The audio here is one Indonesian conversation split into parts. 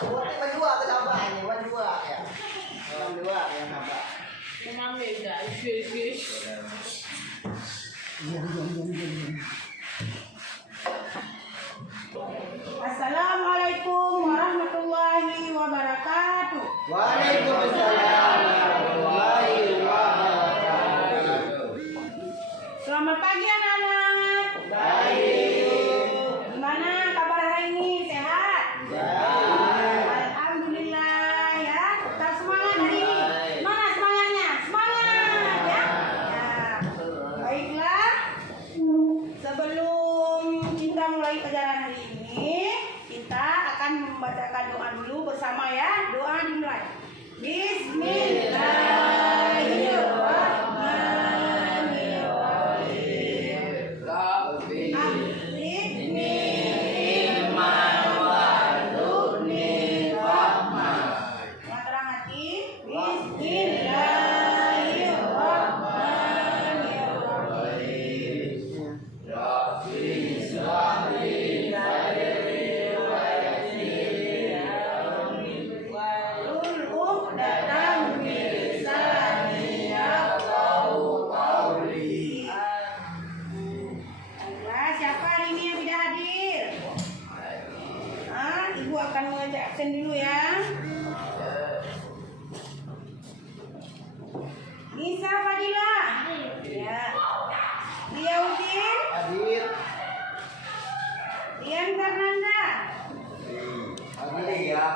Buatnya berdua ke tambah ini, berdua ya. Berdua yang tambah. Memang beda, guys. Assalamualaikum warahmatullahi wabarakatuh. Waalaikumsalam warahmatullahi wabarakatuh. Selamat pagi anak-anak. Baik. Gimana kabar hari ini? Sehat? Baik. Alhamdulillah ya. Tetap semangat hari ini. Mana semangatnya? Semangat ya. Baiklah. Sebelum kita mulai pelajaran hari ini, kita akan membacakan doa dulu bersama ya. Doa dimulai. Bismillahirrahmanirrahim. Yang terang hati. Bismillahirrahmanirrahim. Luluh datang bilisani yaqau qawli. Baiklah, siapa hari ini yang tidak hadir? Ibu akan mengajak absen dulu ya. Nisa Fadila. Ya. Liaudin. Hadir. Dian Fernanda. Hadir ya.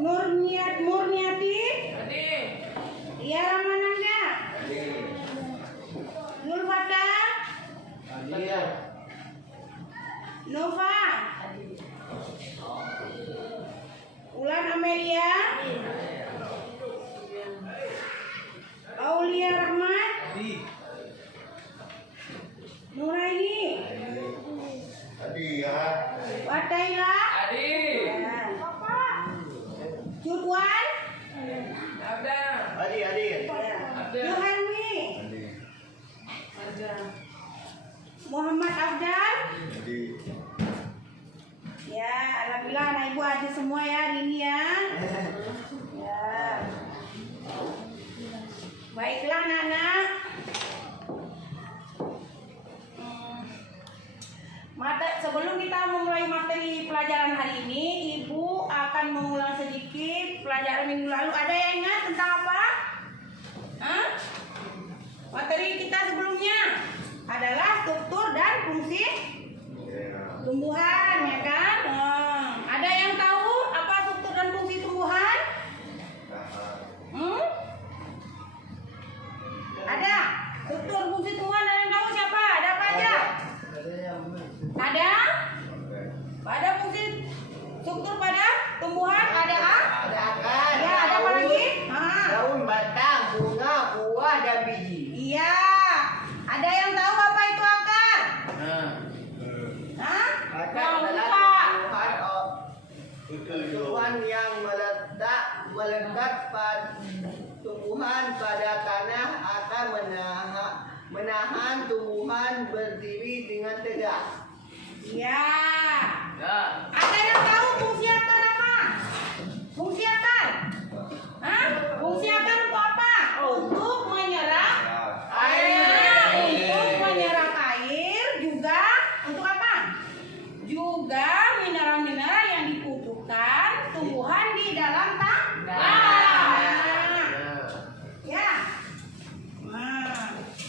Murniati. Ia Ramananda. Hadir. Nur Fatah. Hadir. Nova. Ulan Amelia. Aulia Rahmat. Nuraini. Hadir ya. Wataila. Cutwan. Hadir. Yohanwi. Muhammad Abdal. Hadir. Ya, alhamdulillah anak ibu hadir semua ya hari ini ya. Ya. Baiklah anak-anak. Sebelum kita memulai materi pelajaran hari ini, ibu akan mengulang sedikit pelajaran minggu lalu. Ada yang ingat tentang apa? Materi kita sebelumnya adalah struktur dan fungsi tumbuhan, ya kan? Ada yang tahu apa struktur dan fungsi tumbuhan? Ada? Struktur fungsi tumbuhan ada yang tahu siapa? Ada apa aja? Ada? Pada fungsi struktur pada tumbuhan ada Ada akar. Ya, ada apa lagi? Daun, batang, bunga, buah, dan biji. Iya. Ada yang tahu apa itu akar? Akar adalah tumbuhan yang melekat pada tumbuhan pada tanah akan menahan tumbuhan berdiri dengan tegak. Iya. Ada yang tahu fungsi akar apa? Fungsi akar? Fungsi akar untuk apa? Untuk menyerap air. Untuk menyerap air juga untuk apa? Juga mineral-mineral yang dibutuhkan tumbuhan di dalam tanah. Ya.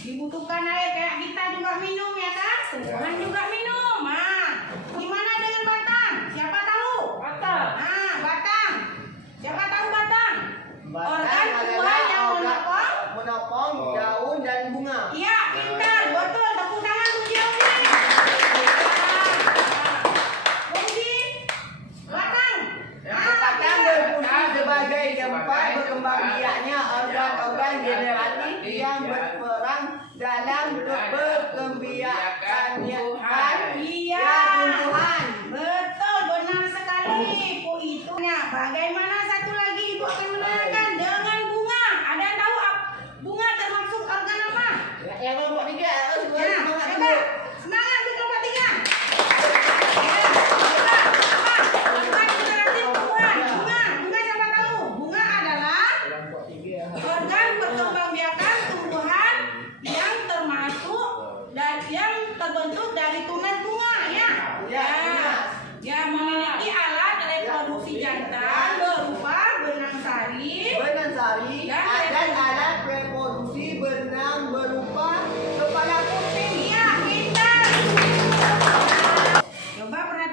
Dibutuhkan air kayak kita juga minum ya kan? Tumbuhan juga minum. Gimana dengan batang? Siapa tahu? Batang. Batang. Siapa tahu batang? Organ tumbuhan yang menopang daun dan bunga. Iya, pintar, betul. Tepuk tangan untuk Jauhin. Fungsi batang. Batang berfungsi sebagai tempat berkembang biaknya organ-organ generatif yang berperan dalam keberkembiakannya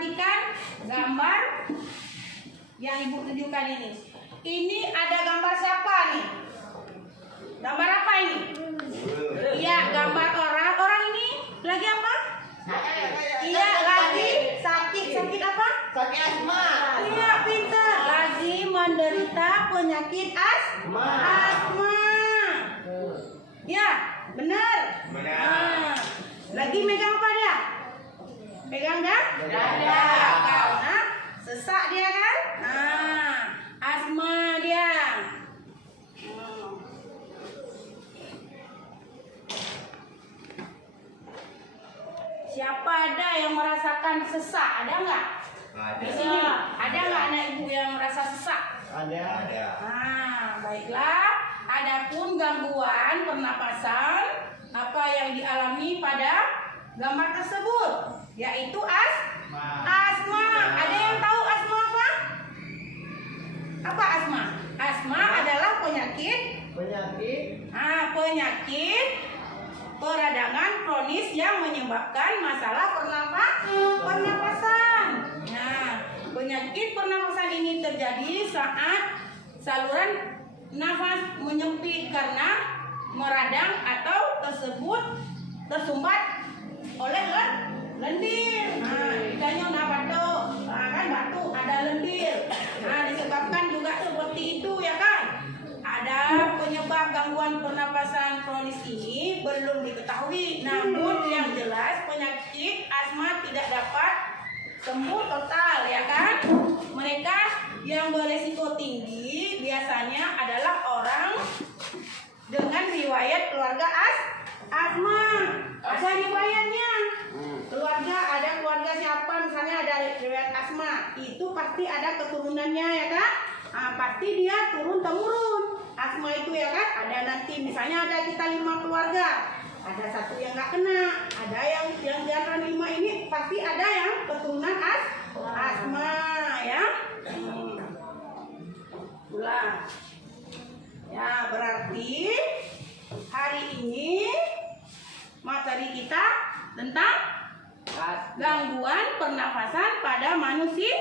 perhatikan gambar yang ibu tunjukkan ini. Ini ada gambar siapa nih? Gambar apa ini? Iya, gambar orang. Orang ini lagi apa? Iya, lagi sakit. Sakit apa? Sakit asma. Iya, pintar. Lagi menderita penyakit asma. Ya, benar. Nah, lagi megang apa dia? Pegang dada. Nah, sesak dia kan? Nah, asma dia. Siapa ada yang merasakan sesak? Ada nggak? Di sini ada nggak anak ibu yang merasa sesak? Ada. Nah, baiklah. Adapun gangguan pernapasan apa yang dialami pada gambar tersebut, yaitu asma. Ada yang tahu asma apa? Apa asma? Asma adalah penyakit peradangan kronis yang menyebabkan masalah pernapasan. Nah, penyakit pernapasan ini terjadi saat saluran nafas menyempit karena meradang atau tersumbat oleh lendir. Nah, ditanya batuk, kan batuk ada lendir. Nah, disebabkan juga seperti itu ya kan. Ada penyebab gangguan pernapasan kronis ini belum diketahui. Namun yang jelas penyakit asma tidak dapat sembuh total ya kan. Mereka yang beresiko tinggi biasanya adalah orang dengan riwayat keluarga asma. Ada riwayatnya. Ada keluarga siapa misalnya ada riwayat asma, itu pasti ada keturunannya ya kan? Nah, pasti dia turun temurun. Asma itu ya kan? Ada nanti misalnya ada kita 5 keluarga. Ada satu yang nggak kena, ada yang di antara 5 ini pasti ada yang keturunan asma ya. Ulang. Ya, berarti hari ini materi kita tentang gangguan pernafasan pada manusia.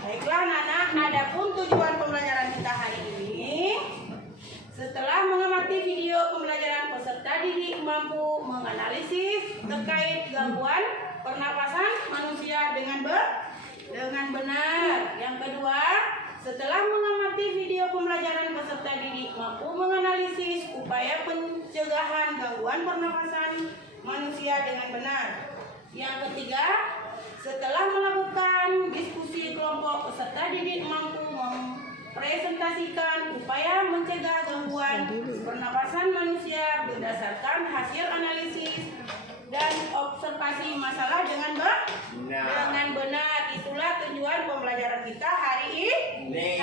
Baiklah anak-anak, adapun tujuan pembelajaran kita hari ini, setelah mengamati video pembelajaran peserta didik mampu menganalisis terkait gangguan pernapasan manusia dengan benar. Yang kedua, setelah mengamati video pembelajaran peserta didik mampu menganalisis upaya pencegahan gangguan pernapasan manusia dengan benar. Yang ketiga, setelah melakukan diskusi kelompok peserta didik mampu mempresentasikan upaya mencegah gangguan pernapasan manusia berdasarkan hasil analisis dan observasi masalah dengan benar. Itulah tujuan pembelajaran kita hari ini.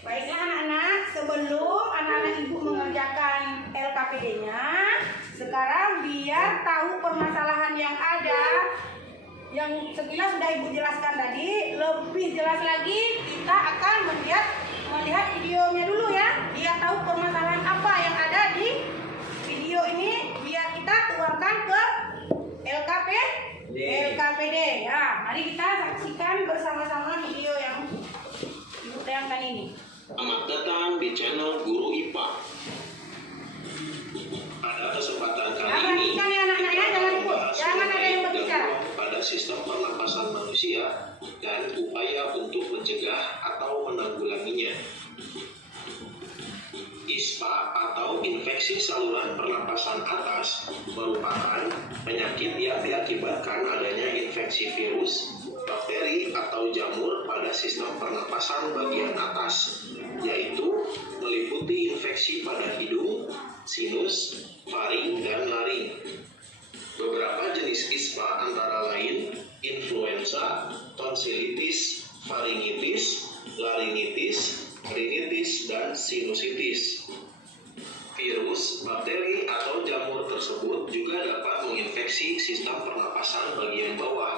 Baiklah anak-anak, sebelum anak-anak ibu mengerjakan LKPD-nya, sekarang biar tahu permasalahan yang ada yang sekilas sudah Ibu jelaskan tadi, lebih jelas lagi kita akan melihat videonya dulu ya, biar tahu permasalahan apa yang ada di video ini, biar kita tuangkan ke LKPD ya. Mari kita saksikan bersama-sama video yang Ibu tayangkan ini. Selamat datang di channel Guru IPA. Pada kesempatan kali ini, Perhatikan ya anak-anak ya, jangan ada yang berbicara. Pada sistem pernapasan manusia dan upaya untuk mencegah atau menanggulanginya. ISPA atau infeksi saluran pernapasan atas merupakan penyakit yang diakibatkan adanya infeksi virus, bakteri, atau jamur pada sistem pernapasan bagian atas, yaitu meliputi infeksi pada hidung, sinus, faring, dan laring. Beberapa jenis ISPA antara lain influenza, tonsilitis, faringitis, laringitis, rinitis, dan sinusitis. Virus, bakteri, atau jamur tersebut juga dapat menginfeksi sistem pernapasan bagian bawah,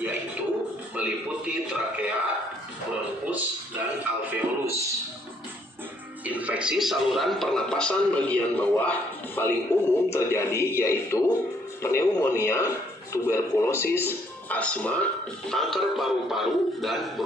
yaitu meliputi trakea, bronkus, dan alveolus. Infeksi saluran pernapasan bagian bawah paling umum terjadi yaitu pneumonia, tuberkulosis, asma, kanker paru-paru, dan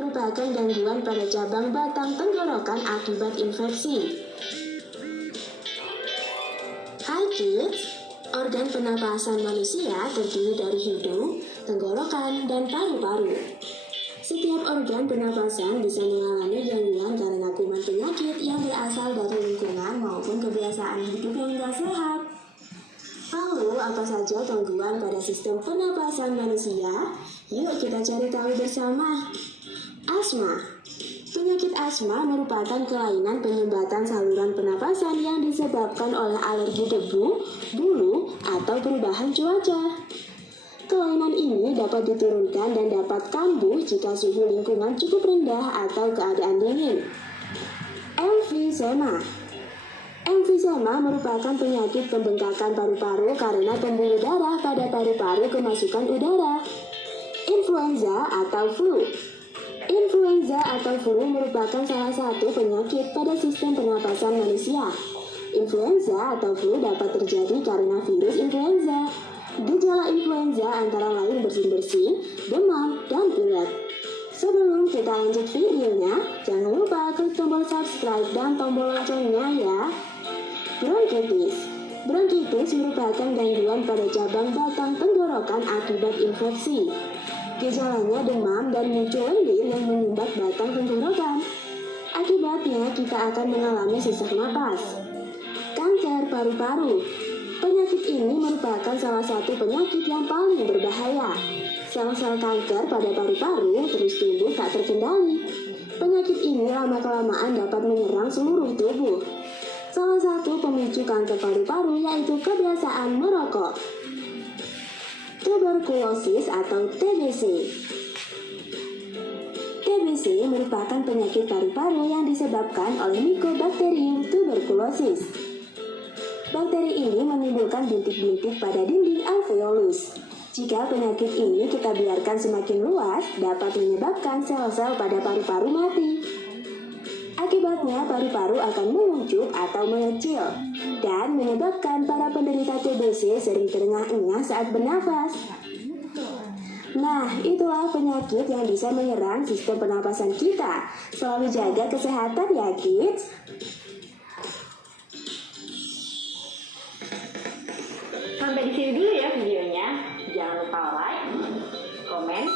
merupakan gangguan pada cabang batang tenggorokan akibat infeksi. Hai kids, organ pernapasan manusia terdiri dari hidung, tenggorokan, dan paru-paru. Setiap organ pernapasan bisa mengalami gangguan karena kuman penyakit yang berasal dari lingkungan maupun kebiasaan hidup yang tidak sehat. Lalu, apa saja gangguan pada sistem pernapasan manusia? Yuk kita cari tahu bersama. Asma. Penyakit asma merupakan kelainan penyumbatan saluran pernapasan yang disebabkan oleh alergi debu, bulu, atau perubahan cuaca. Kelainan ini dapat diturunkan dan dapat kambuh jika suhu lingkungan cukup rendah atau keadaan dingin. Emfisema. Emfisema merupakan penyakit pembengkakan paru-paru karena pembuluh darah pada paru-paru kemasukan udara. Influenza atau flu. Influenza atau flu merupakan salah satu penyakit pada sistem pernapasan manusia. Influenza atau flu dapat terjadi karena virus influenza. Gejala influenza antara lain bersin-bersin, demam, dan pilek. Sebelum kita lanjut videonya, jangan lupa klik tombol subscribe dan tombol loncengnya ya. Bronkitis. Bronkitis merupakan gangguan pada cabang batang tenggorokan akibat infeksi. Gejalanya demam dan muncul lendir yang menyumbat batang tenggorokan. Akibatnya kita akan mengalami sesak napas. Kanker paru-paru. Penyakit ini merupakan salah satu penyakit yang paling berbahaya. Sel-sel kanker pada paru-paru terus tumbuh tak terkendali. Penyakit ini lama-kelamaan dapat menyerang seluruh tubuh. Salah satu pemicu kanker paru-paru yaitu kebiasaan merokok. Tuberkulosis atau TBC. TBC merupakan penyakit paru-paru yang disebabkan oleh Mycobacterium tuberculosis. Bakteri ini menimbulkan bintik-bintik pada dinding alveolus. Jika penyakit ini kita biarkan semakin luas, dapat menyebabkan sel-sel pada paru-paru mati. Akibatnya paru-paru akan menguncup atau mengecil dan menyebabkan para penderita TBC sering terengah-engah saat bernafas. Nah, itulah penyakit yang bisa menyerang sistem pernapasan kita. Selalu jaga kesehatan ya kids. Sampai di sini dulu ya videonya. Jangan lupa like, komen,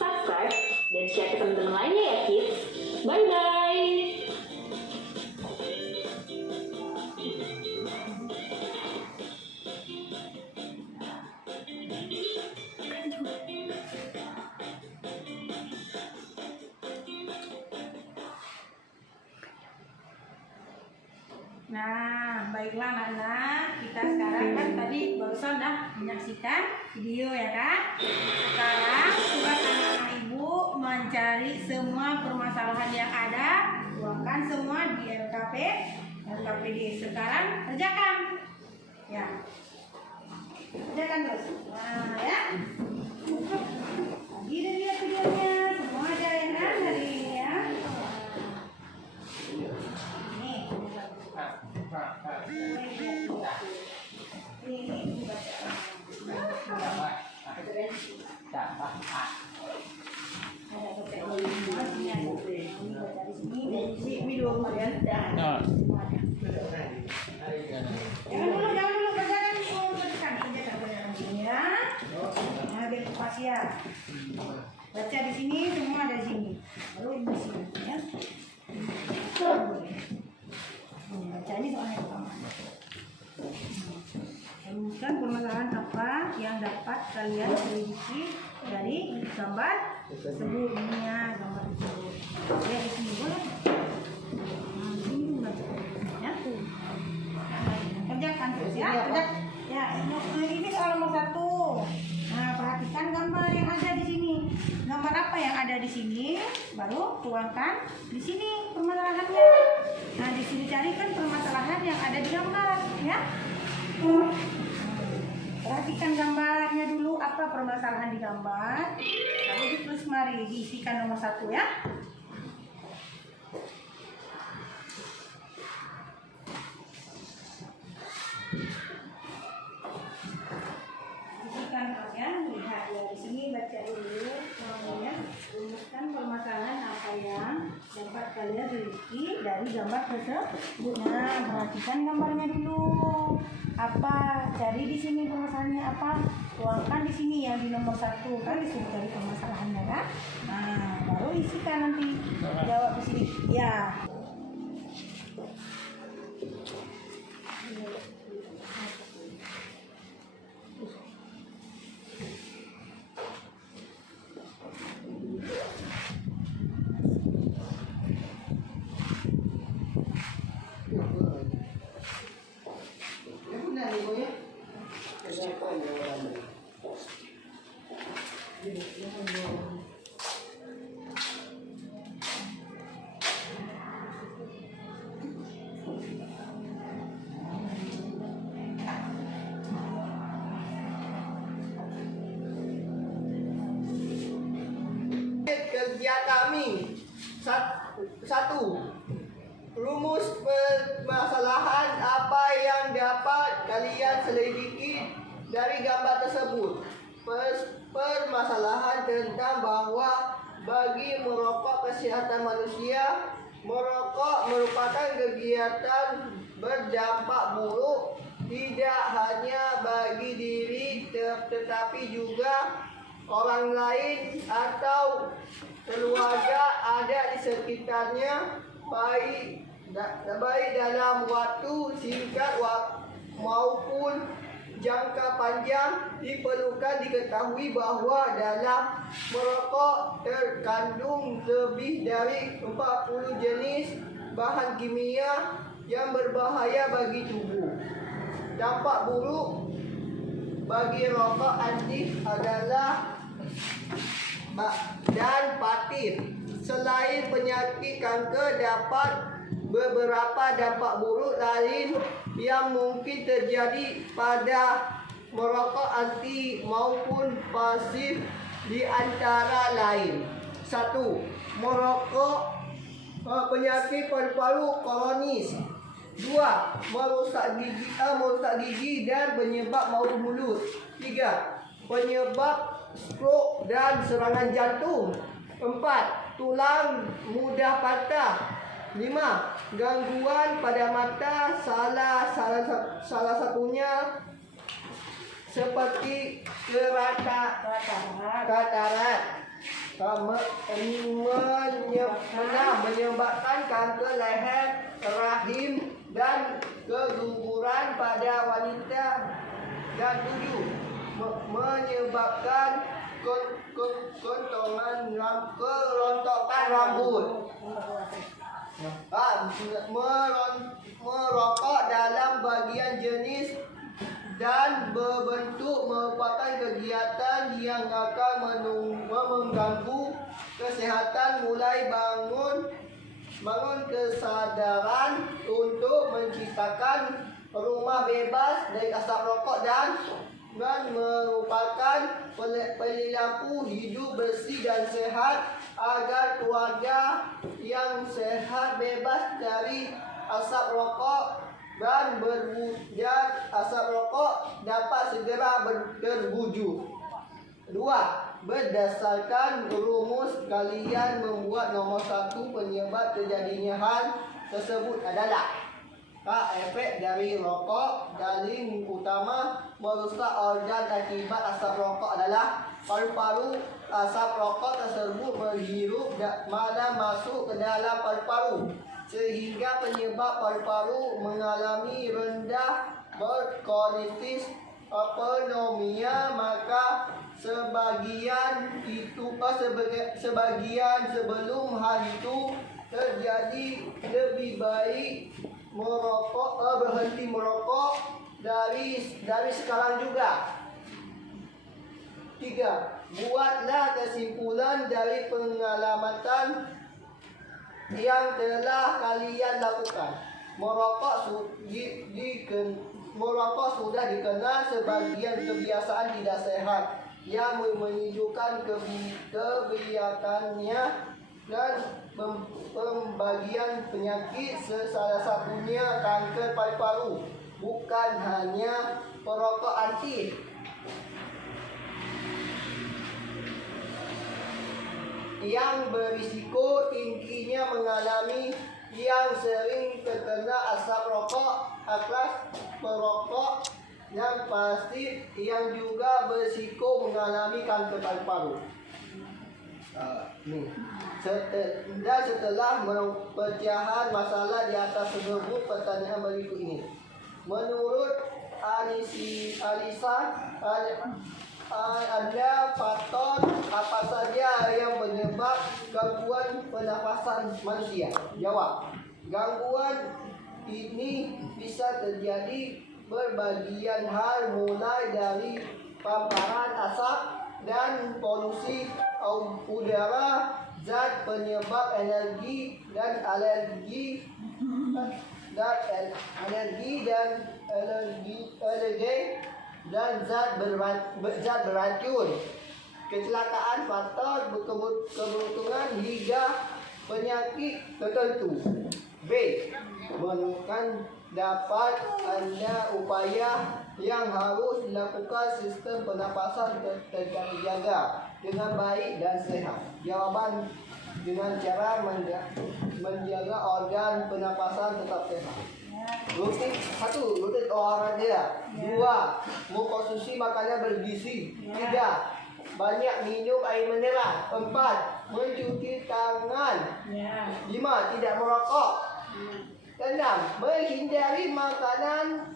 subscribe, dan share ke teman-teman lainnya ya kids. Bye-bye. Nah, Baiklah anak-anak, kita sekarang kan tadi barusan dah menyaksikan video ya kan. Sekarang tugas anak-anak ibu mencari semua permasalahan yang ada, tuangkan semua di LKPD. Sekarang kerjakan, ya. Kerjakan terus. Nah ya. Lagi dan lihat videonya, semua ada ya kan hari ini ya. Nih. Jangan dulu kerjakan ya. Nah, biar pas ya. Baca di sini, semua ada di sini. Baru di sini ya. Baca ini soalnya pertama. Rumuskan permasalahan apa yang dapat kalian selidiki dari gambar tersebut. Ini ya, gambar tersebut. Ya, di sini boleh. Nah, di sini baca. Ya. Kerjakan terus ya. Ya, ini soal nomor 1. Nah, perhatikan gambar yang ada di sini. Gambar apa yang ada di sini? Baru tuangkan di sini permasalahannya. Nah, di sini carikan permasalahan yang ada di gambar, ya. Perhatikan gambarnya dulu, apa permasalahan di gambar. Lalu ditulis mari diisikan nomor 1 ya. Isikan ya, lihat ya di sini baca dulu namanya. Rumuskan permasalahan apa yang dapat kalian selidiki dari gambar tersebut. Nah, perhatikan gambarnya dulu. Apa? Cari di sini permasalahannya apa? Tuangkan di sini yang di nomor 1 kan disuruh cari permasalahannya kan? Nah, baru isikan nanti. Jawab di sini. Ya. Kerja kami 1. Rumus permasalahan apa yang dapat kalian selidiki dari gambar tersebut. Permasalahan tentang bahwa bagi merokok kesehatan manusia, merokok merupakan kegiatan berdampak buruk tidak hanya bagi diri tetapi juga orang lain atau keluarga ada di sekitarnya, baik dalam waktu singkat maupun jangka panjang. Diperlukan diketahui bahwa dalam merokok terkandung lebih dari 40 jenis bahan kimia yang berbahaya bagi tubuh. Dampak buruk bagi rokok aktif adalah dan patit. Selain penyakit kanker, dapat beberapa dampak buruk lain yang mungkin terjadi pada merokok anti maupun pasif, di antara lain. 1. Merokok penyakit paru-paru kronis. 2. Merusak gigi dan penyebab maut mulut. 3. Penyebab stroke dan serangan jantung. 4. Tulang mudah patah. 5. Gangguan pada mata, salah satunya seperti katarak, menyebabkan kanker leher, rahim, dan keguguran pada wanita. Dan 7. Menyebabkan kerontokan rambut. Merokok dalam bagian jenis dan berbentuk merupakan kegiatan yang akan mengganggu kesehatan, mulai bangun kesadaran untuk menciptakan rumah bebas dari asap rokok dan merupakan perilaku hidup bersih dan sehat agar keluarga yang sehat bebas dari asap rokok dan berwujud asap rokok dapat segera terwujud. 2. Berdasarkan rumus kalian membuat nomor 1 penyebab terjadinya hal tersebut adalah efek dari rokok. Dalil utama merusak organ akibat asap rokok adalah paru-paru. Asap rokok tersebut berhirup dan masuk ke dalam paru-paru sehingga penyebab paru-paru mengalami rendah berkualitas pneumonia. Maka sebagian sebelum hal itu terjadi lebih baik berhenti merokok dari sekarang juga. 3. Buatlah kesimpulan dari pengalaman yang telah kalian lakukan. Merokok sudah dikenal sebagian kebiasaan tidak sehat yang menunjukkan kebiasaannya dan pembagian penyakit, salah satunya kanker paru-paru. Bukan hanya perokok aktif yang berisiko tingginya mengalami yang sering terkena asap rokok, atas perokok yang pasti yang juga berisiko mengalami kanker paru-paru. Dan setelah pecahan masalah di atas tersebut, pertanyaan berikut ini. Menurut Alisa, ada faktor apa saja yang menyebab gangguan pernafasan manusia? Jawab. Gangguan ini bisa terjadi berbagian hal, mulai dari paparan asap dan polusi udara, zat penyebab alergi dan dan zat beracun, kecelakaan fatal, keberuntungan hingga penyakit tertentu. B. Menemukan dapat ada upaya yang harus dilakukan sistem pernafasan terjaga dengan baik dan sehat. Jawaban dengan cara menjaga organ pernafasan tetap sehat. Rutin 1. Rutin olahraga. 2. Mengkonsumsi makanan bergizi. 3. Banyak minum air mineral. 4. Mencuci tangan. 5. Tidak merokok. 6. Menghindari makanan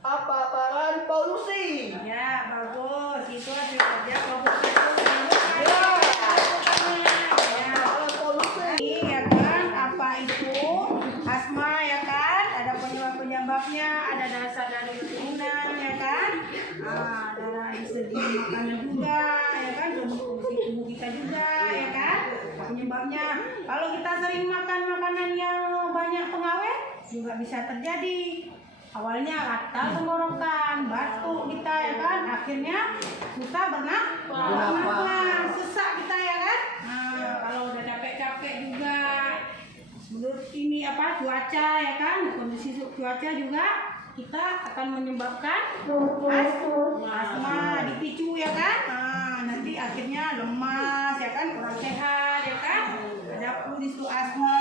paparan polusi. Ya, bagus. Itu aja bagus. Penyebabnya ada dasar dari keturunan, ya kan? Dari segi makanan juga, ya kan? Tubuh kita juga, ya kan? Penyebabnya, kalau kita sering makan makanan yang banyak pengawet juga bisa terjadi. Awalnya gatal tenggorokan, batuk kita, ya kan? Akhirnya susah bernafas, sesak kita, ya kan? Kalau udah capek-capek juga. Menurut ini cuaca, ya kan, kondisi cuaca juga kita akan menyebabkan asma dipicu, ya kan. Nanti akhirnya lemas, ya kan, kurang sehat, ya kan, ada flu disu asma.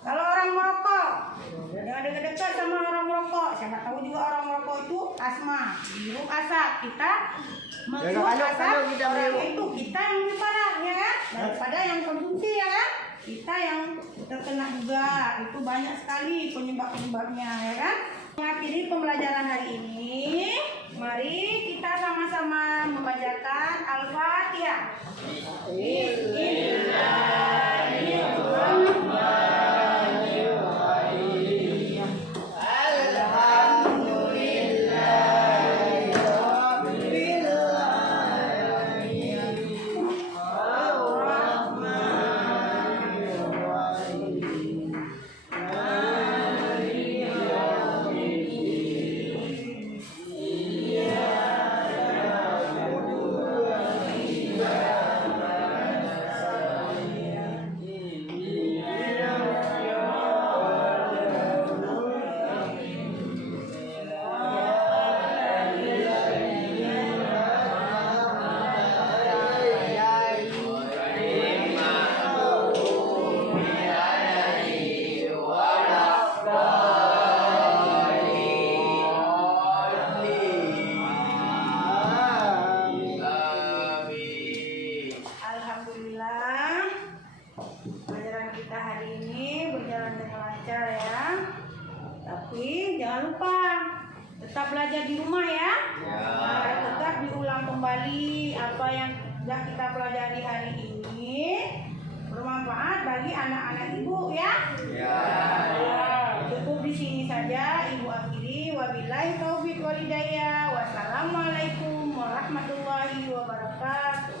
Kalau orang merokok, jangan dekat-dekat sama orang merokok. Siapa tahu juga orang merokok itu asma, hirup asap. Kita menghirup asap, itu kita yang lebih parah, ya kan, daripada yang konsumsi, ya kan. Kita yang terkena juga, itu banyak sekali penyebab-penyebabnya, ya kan. Mengakhiri pembelajaran hari ini, mari kita sama-sama membacakan Al-Fatihah. Bismillahirrahmanirrahim. Jadi jangan lupa tetap belajar di rumah ya. Tetap diulang kembali apa yang sudah kita pelajari hari ini, bermanfaat bagi anak-anak ibu ya. Cukup di sini saja ibu akhiri. Wabillahi taufiq walhidayah. Wassalamualaikum warahmatullahi wabarakatuh.